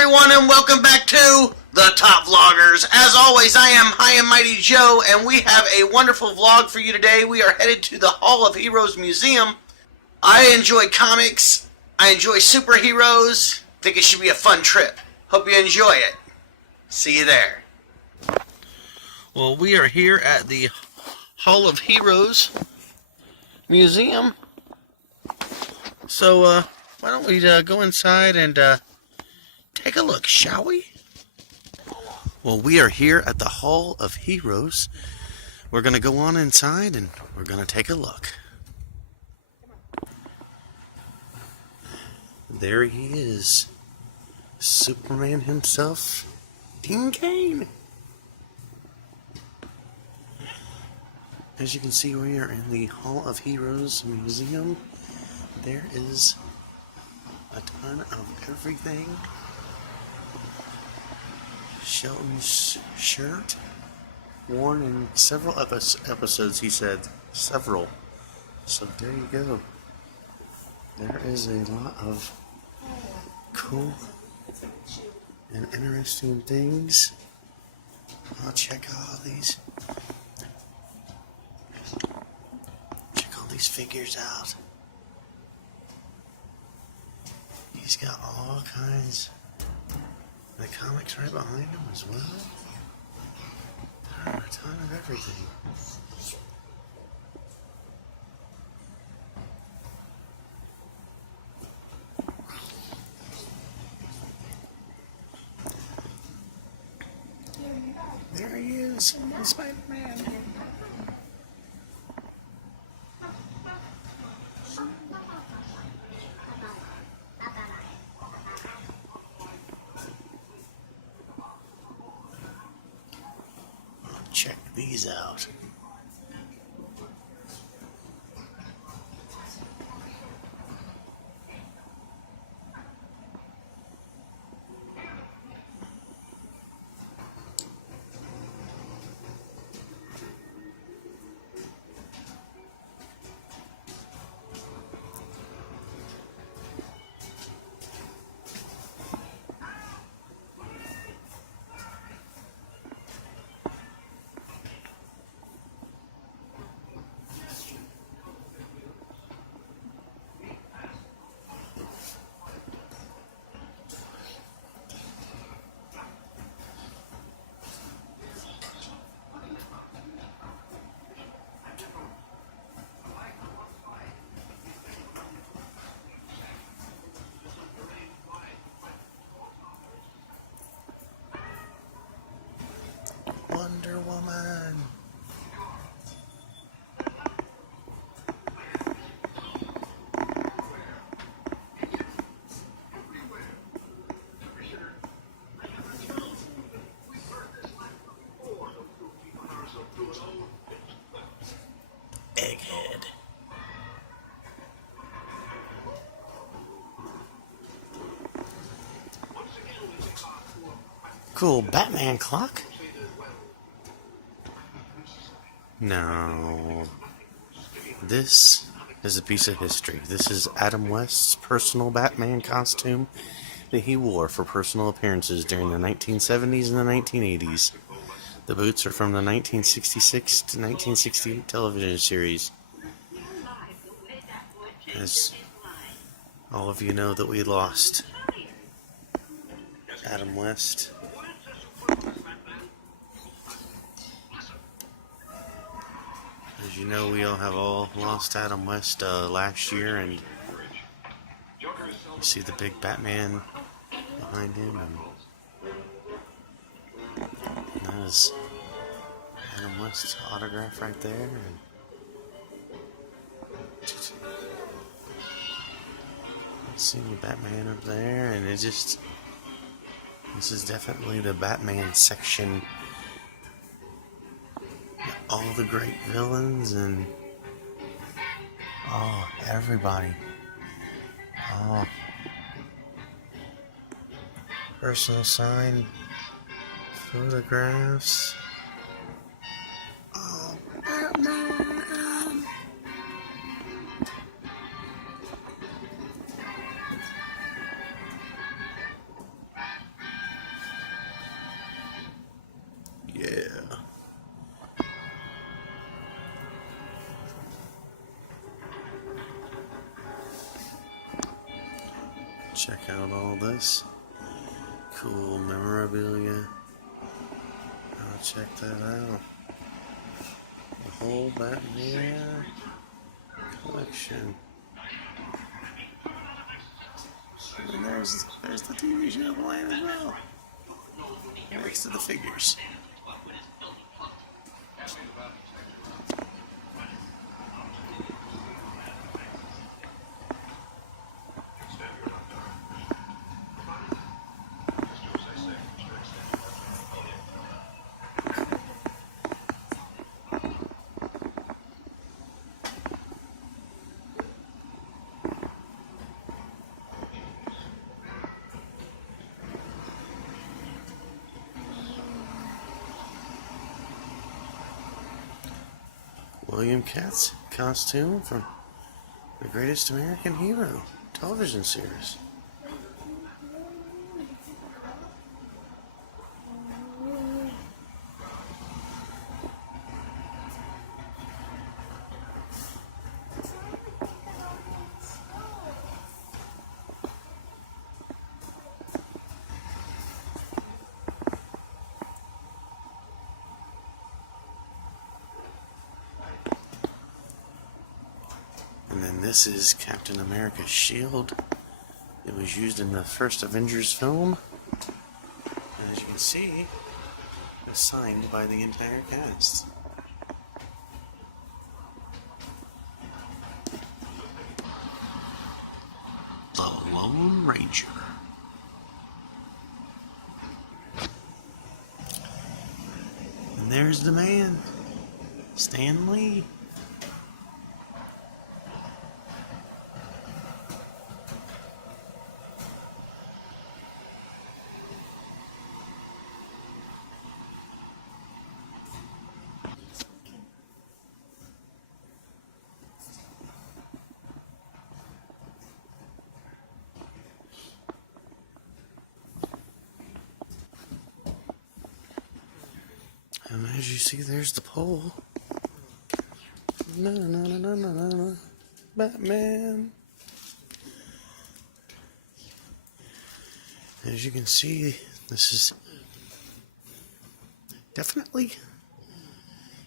everyone, and welcome back to the Top Vloggers. As always, I am High and Mighty Joe, and we have a wonderful vlog for you today. We are headed to the Hall of Heroes Museum. I enjoy comics. I enjoy superheroes. Think it should be a fun trip. Hope you enjoy it. See you there. Well, we are here at the Hall of Heroes Museum. So, why don't we go inside and take a look, shall we? Well, we are here at the Hall of Heroes. We're going to go on inside and we're going to take a look. There he is. Superman himself, Dean Cain. As you can see, we are in the Hall of Heroes Museum. There is a ton of everything. Shelton's shirt, worn in several episodes, he said. Several. So there you go. There is a lot of cool and interesting things. I'll check all these. Check all these figures out. He's got all kinds. The comics right behind him as well. There are a ton of everything. There he is, Spider-Man. Check these out. Wonder Woman. Egghead. Cool Batman clock. No. This is a piece of history. This is Adam West's personal Batman costume that he wore for personal appearances during the 1970s and the 1980s. The boots are from the 1966 to 1968 television series. As all of you know that we lost Adam West. As you know, we all have lost Adam West last year, and you see the big Batman behind him, and that is Adam West's autograph right there. And see the Batman up there, and this is definitely the Batman section. All the great villains and everybody. Personal signed photographs. Batman. Check out all this cool memorabilia. Check that out. The whole Batman collection. And there's the TV show playing as well. Next to the figures. William Katz's costume from The Greatest American Hero television series. And then this is Captain America's shield. It was used in the first Avengers film. And as you can see, it was signed by the entire cast. The Lone Ranger. And there's the man, Stan Lee. And as you see, there's the pole. No, Batman. As you can see, this is definitely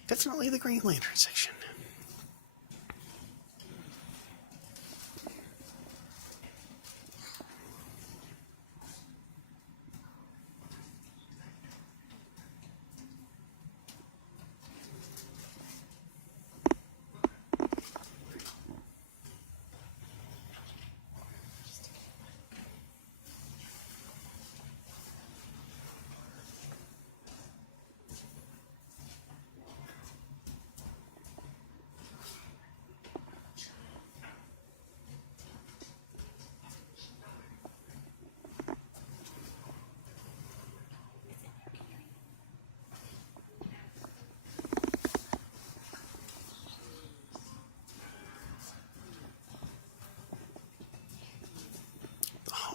the Green Lantern section.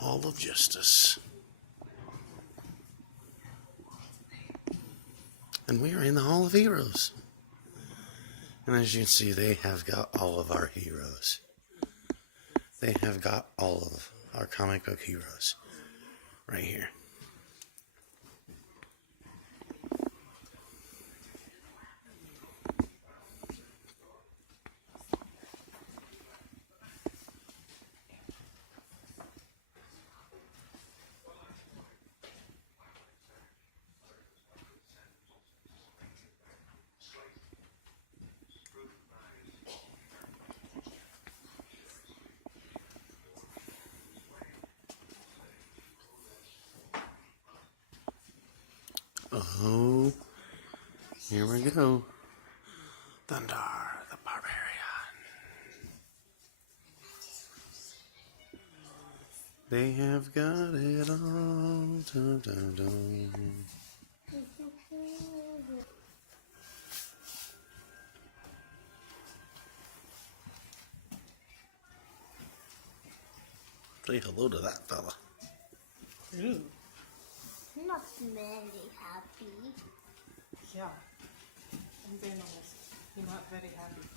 Hall of Justice. And we are in the Hall of Heroes. And as you can see, they have got all of our heroes. They have got all of our comic book heroes right here. Oh, here we go. Thundar the Barbarian. They have got it all. Dun, dun, dun. Say hello to that fella. Ooh. I'm not very happy. Yeah. I'm being honest. You're not very happy.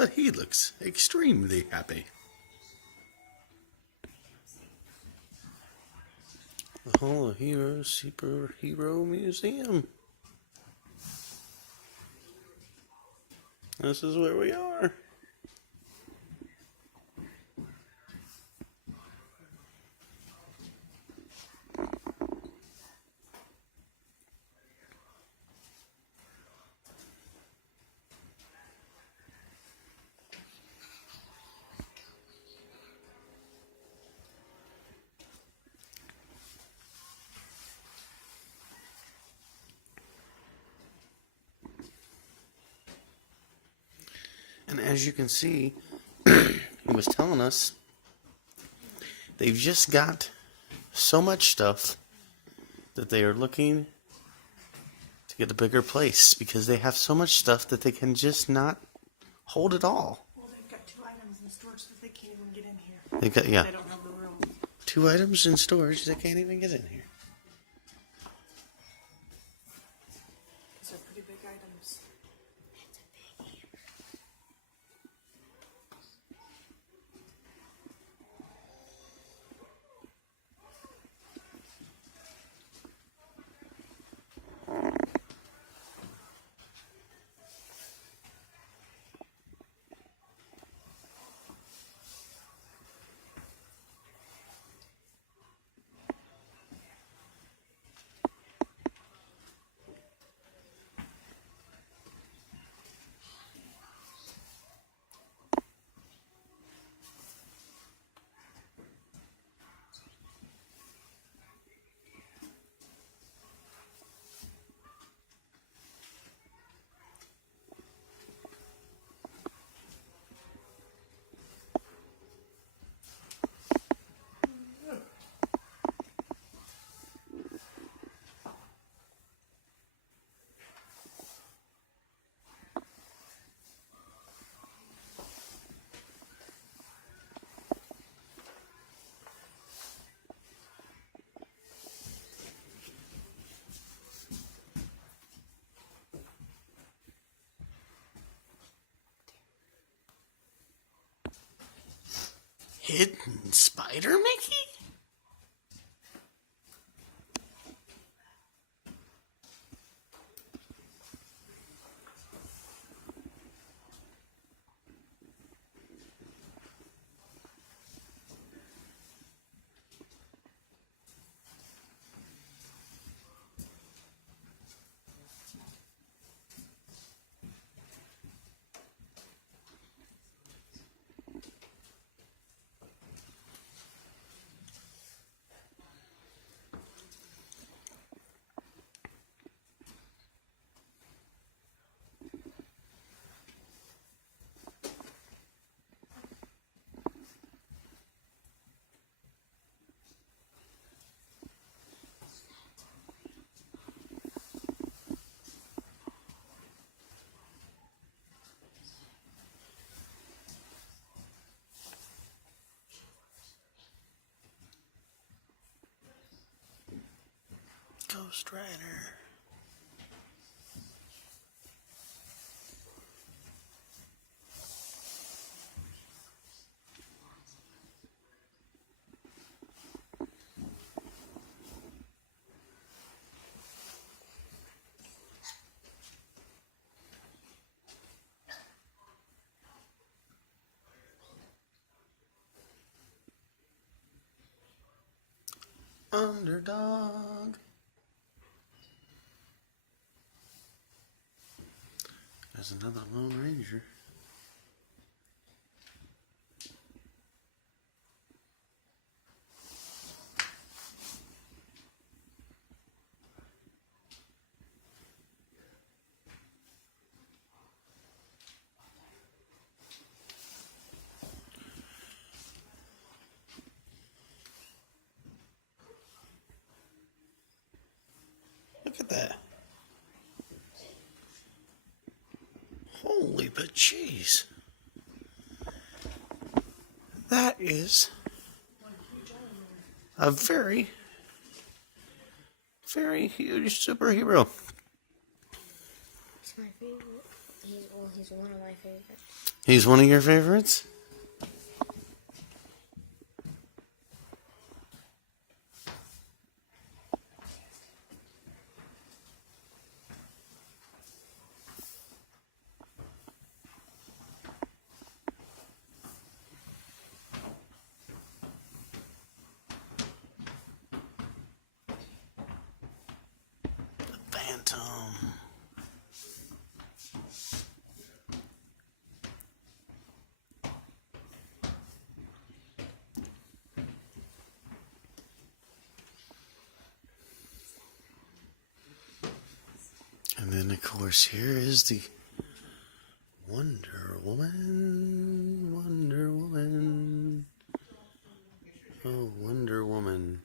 but he looks extremely happy. The Hall of Heroes Superhero Museum. This is where we are. And as you can see, he was telling us they've just got so much stuff that they are looking to get a bigger place because they have so much stuff that they can just not hold it all. Well, they've got 2 items in storage that they can't even get in here. They've got, yeah, They don't have the room. 2 items in storage that can't even get in here. These are pretty big items. Hidden Spider Mickey? Ghost Rider. Underdog. There's another Lone Ranger. Look at that. Holy but jeez. That is a very, very huge superhero. It's my favorite. he's one of my favorites. He's one of your favorites? Phantom. And then, of course, here is the Wonder Woman. Wonder Woman. Oh, Wonder Woman.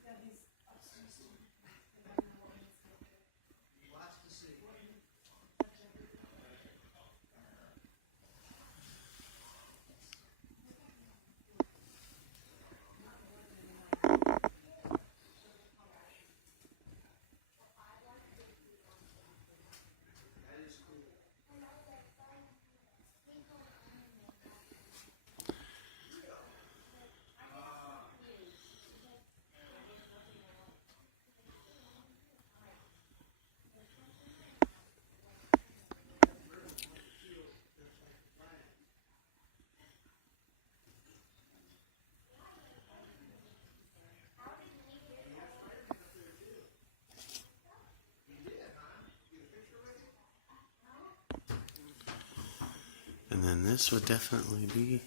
And then this would definitely be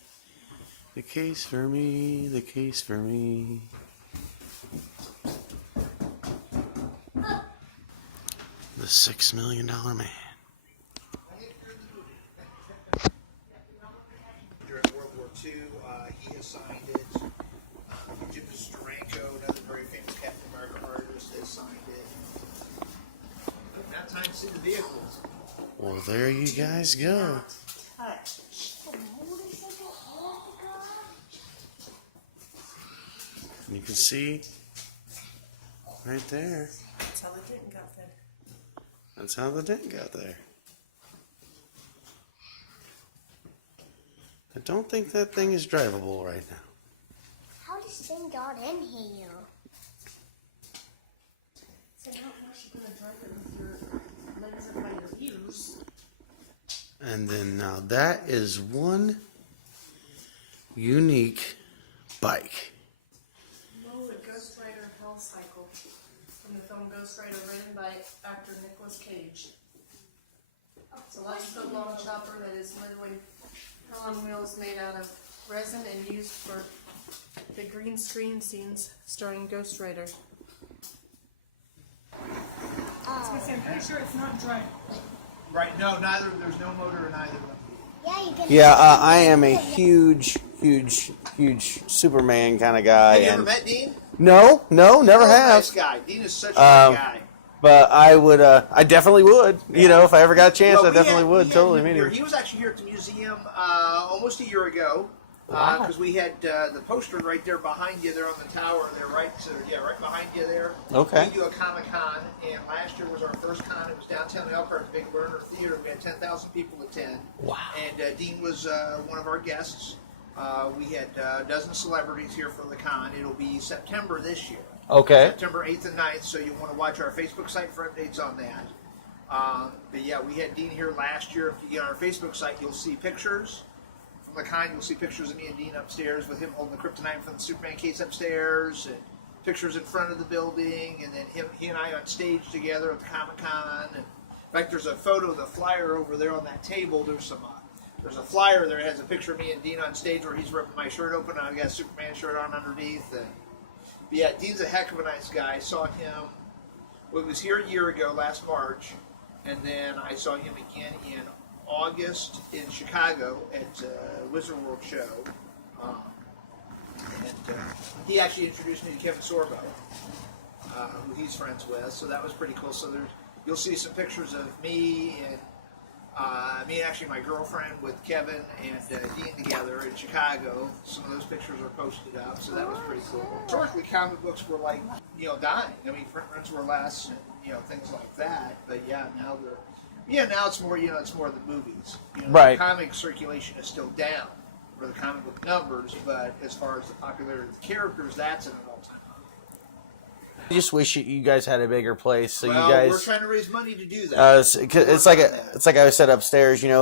the case for me, the case for me. The $6 Million Man. During World War II, he has signed it. Jim Steranko, another very famous Captain America artist, has signed it. Now time to see the vehicles. Well, there you guys go. You can see right there. That's how the dent got there. That's how the dent got there. I don't think that thing is drivable right now. How this thing got in here? So how much you gonna drive it with your legs up by your ears? And then now that is one unique bike. No, the Ghost Rider Hell Cycle from the film Ghost Rider, written by actor Nicolas Cage. It's a light-foot long chopper that is literally hell on wheels, made out of resin and used for the green screen scenes starring Ghost Rider. I'm pretty sure it's not driving. Right, no, neither. There's no motor in either of them. Yeah, you can. Yeah, I am a huge Superman kind of guy. Have you ever And met Dean? no, never Oh, have. Nice guy. Dean is such a good guy. But I would, I definitely would. You know, if I ever got a chance, Well, I we definitely had- would we had totally him meet here. him. He was actually here at the museum almost a year ago because we had the poster right there behind you there on the tower there, right? So yeah, right behind you there. Okay. We do a Comic-Con, and last year was our first con. It was downtown Elkhart, Big Burner Theater. We had 10,000 people attend. Wow. And Dean was one of our guests. We had a dozen celebrities here for the con. It'll be September this year. Okay. September 8th and 9th, so you'll want to watch our Facebook site for updates on that. But yeah, we had Dean here last year. If you get on our Facebook site, you'll see pictures from the con. You'll see pictures of me and Dean upstairs with him holding the kryptonite from the Superman case upstairs, and pictures in front of the building, and then he and I on stage together at the Comic-Con. And in fact, there's a photo of the flyer over there on that table. There's a flyer there that has a picture of me and Dean on stage where he's ripping my shirt open, and I've got a Superman shirt on underneath. But yeah, Dean's a heck of a nice guy. I saw him, well, he was here a year ago, last March, and then I saw him again in August in Chicago at Wizard World Show. He actually introduced me to Kevin Sorbo, who he's friends with, so that was pretty cool. So you'll see some pictures of me and actually my girlfriend with Kevin and Dean together in Chicago. Some of those pictures are posted up, so that was pretty cool. Historically, comic books were like, dying. I mean, print runs were less and, things like that. But yeah, now Yeah, now it's more, it's more the movies. Right. The comic circulation is still down, or the comic book numbers, but as far as the popularity of the characters, that's at an all-time high. I just wish you guys had a bigger place, so Well, you guys. we're trying to raise money to do that. It's like I said upstairs. You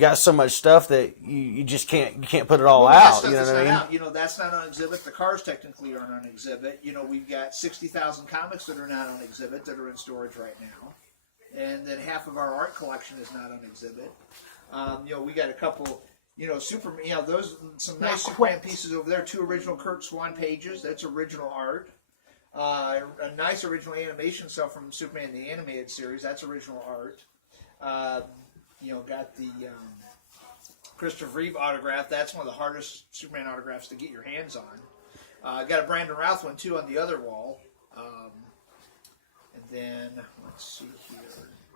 got so much stuff that you just can't put it all Well, that out. stuff You know that's what I mean? not out. That's not on exhibit. The cars technically aren't on exhibit. We've got 60,000 comics that are not on exhibit that are in storage right now. And then half of our art collection is not on exhibit. We got a couple, Superman, those, some nice Superman pieces over there. 2 original Kurt Swan pages. That's original art. A nice original animation stuff from Superman the Animated Series. That's original art. Got the Christopher Reeve autograph. That's one of the hardest Superman autographs to get your hands on. Got a Brandon Routh one, too, on the other wall. And then, let's see here.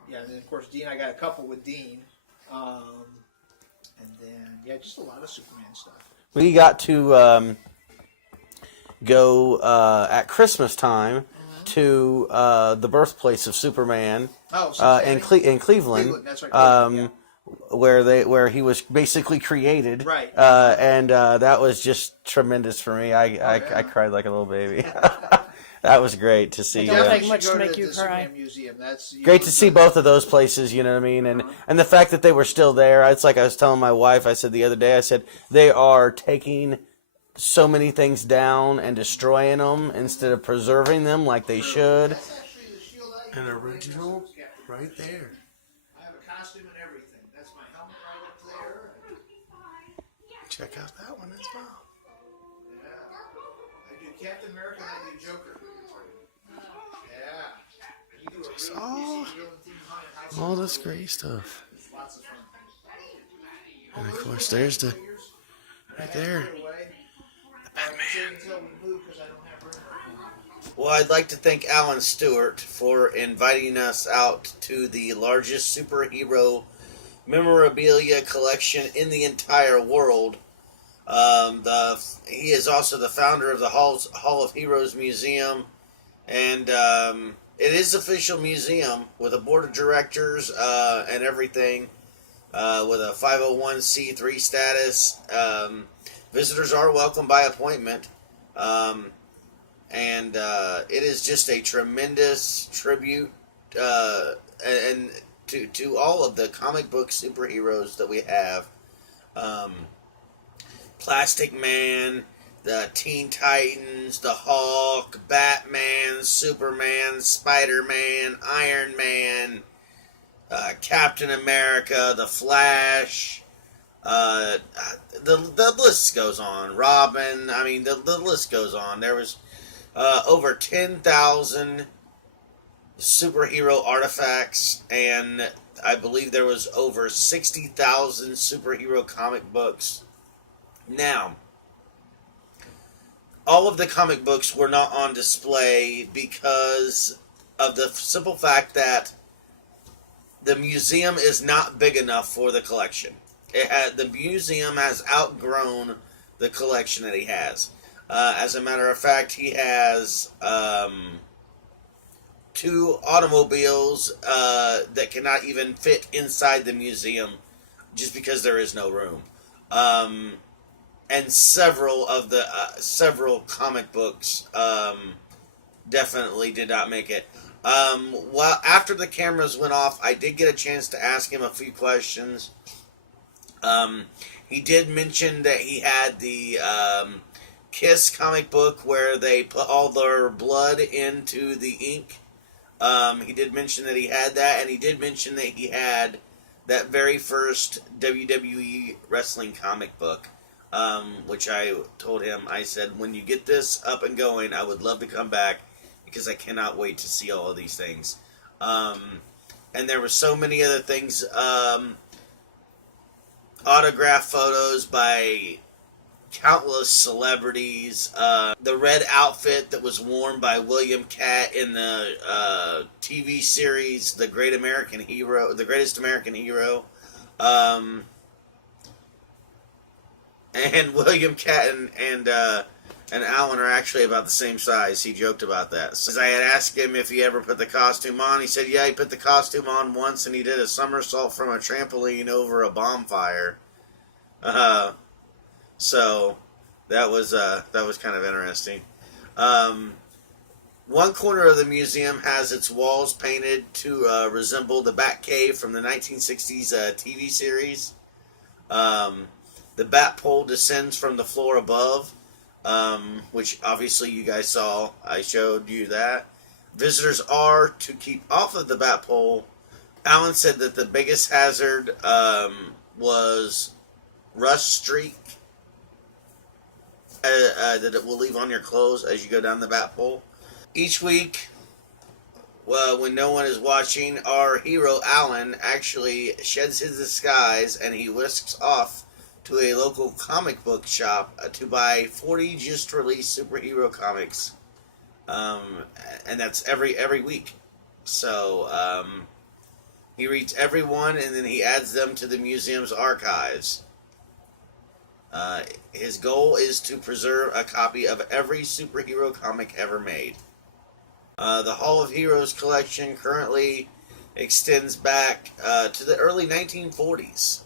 Yeah, and then, of course, Dean, I got a couple with Dean. And then, just a lot of Superman stuff. We got to go at Christmas time to the birthplace of Superman in Cleveland. That's right. Where he was basically created. Right. And that was just tremendous for me. I cried like a little baby. That was great to see. It don't take much to make you cry. Museum. That's Great to see both of those places, you know what I mean? And the fact that they were still there, it's like I was telling my wife, I said the other day, they are taking so many things down and destroying them instead of preserving them like they should. That's actually the shield I An use. original right there. I have a costume and everything. That's my helmet right up there. Check out that one as well. Yeah. I do Captain America and I do Joker. Yeah. You do a really, you see real theme behind All this great stuff. lots of fun. And of course, there's the right there. Well, I'd like to thank Alan Stewart for inviting us out to the largest superhero memorabilia collection in the entire world. He is also the founder of the Hall of Heroes Museum, and it is an official museum with a board of directors and everything, with a 501c3 status. Visitors are welcome by appointment. And it is just a tremendous tribute and to all of the comic book superheroes that we have. Plastic Man, the Teen Titans, the Hulk, Batman, Superman, Spider-Man, Iron Man, Captain America, the Flash. The list goes on. Robin, I mean, the list goes on. There was over 10,000 superhero artifacts, and I believe there was over 60,000 superhero comic books. Now, all of the comic books were not on display because of the simple fact that the museum is not big enough for the collection. The museum has outgrown the collection that he has. As a matter of fact, he has 2 automobiles that cannot even fit inside the museum just because there is no room. And several comic books definitely did not make it. Well, after the cameras went off, I did get a chance to ask him a few questions. He did mention that he had the Kiss comic book where they put all their blood into the ink. He did mention that he had that, and he did mention that he had that very first WWE wrestling comic book, which I told him, I said, when you get this up and going, I would love to come back because I cannot wait to see all of these things. And there were so many other things, autograph photos by countless celebrities. The red outfit that was worn by William Catt in the TV series The Greatest American Hero. And William Catt and and Alan are actually about the same size. He joked about that. So I had asked him if he ever put the costume on. He said, yeah, he put the costume on once, and he did a somersault from a trampoline over a bonfire. So that was kind of interesting. One corner of the museum has its walls painted to resemble the Bat Cave from the 1960s TV series. The bat pole descends from the floor above, which obviously you guys saw. I showed you that. Visitors are to keep off of the bat pole. Alan said that the biggest hazard was rust streak that it will leave on your clothes as you go down the bat pole. Each week, when no one is watching, our hero Alan actually sheds his disguise and he whisks off to a local comic book shop to buy 40 just released superhero comics, and that's every week. So he reads every one and then he adds them to the museum's archives. His goal is to preserve a copy of every superhero comic ever made. The Hall of Heroes collection currently extends back to the early 1940s.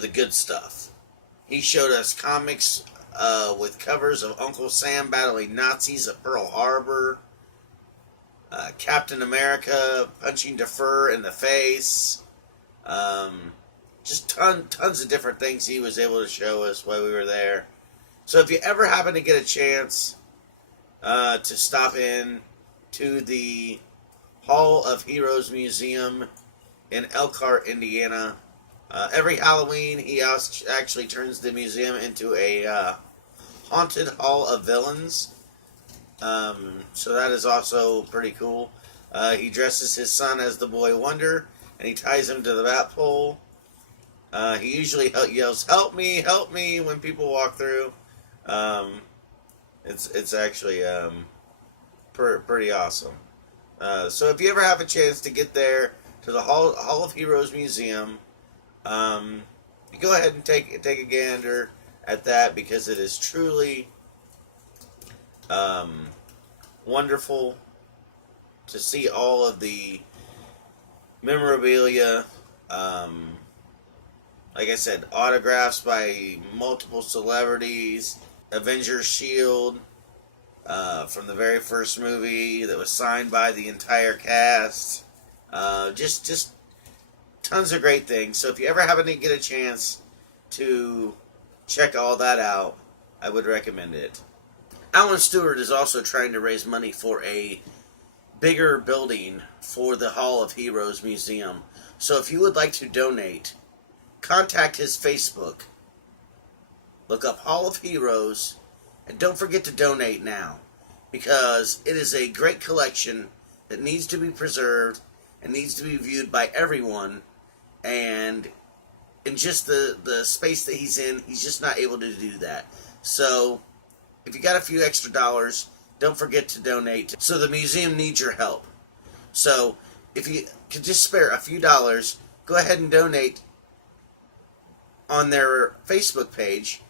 The good stuff. He showed us comics with covers of Uncle Sam battling Nazis at Pearl Harbor, Captain America punching Defer in the face, just tons of different things he was able to show us while we were there. So if you ever happen to get a chance to stop in to the Hall of Heroes Museum in Elkhart, Indiana, every Halloween he actually turns the museum into a haunted Hall of Villains. So that is also pretty cool. He dresses his son as the Boy Wonder, and he ties him to the bat pole. He usually yells, help me, when people walk through. It's actually pretty awesome. So if you ever have a chance to get there to the Hall of Heroes Museum, go ahead and take a gander at that, because it is truly wonderful to see all of the memorabilia. Like I said, autographs by multiple celebrities, Avengers Shield from the very first movie that was signed by the entire cast. Just tons of great things. So if you ever happen to get a chance to check all that out, I would recommend it. Alan Stewart is also trying to raise money for a bigger building for the Hall of Heroes Museum. So if you would like to donate, contact his Facebook. Look up Hall of Heroes, and don't forget to donate now, because it is a great collection that needs to be preserved and needs to be viewed by everyone, and in just the space that he's in, he's just not able to do that. So if you got a few extra dollars, don't forget to donate. So the museum needs your help. So if you could just spare a few dollars, go ahead and donate on their Facebook page.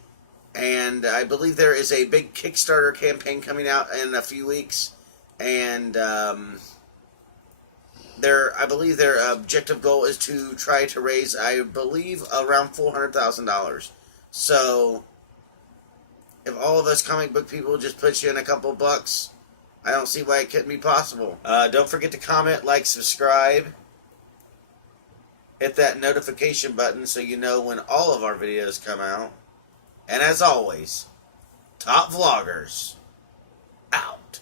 And I believe there is a big Kickstarter campaign coming out in a few weeks. And I believe their objective goal is to try to raise, I believe, around $400,000. So if all of us comic book people just put you in a couple bucks, I don't see why it couldn't be possible. Don't forget to comment, like, subscribe. Hit that notification button so you know when all of our videos come out. And as always, Top Vloggers, out.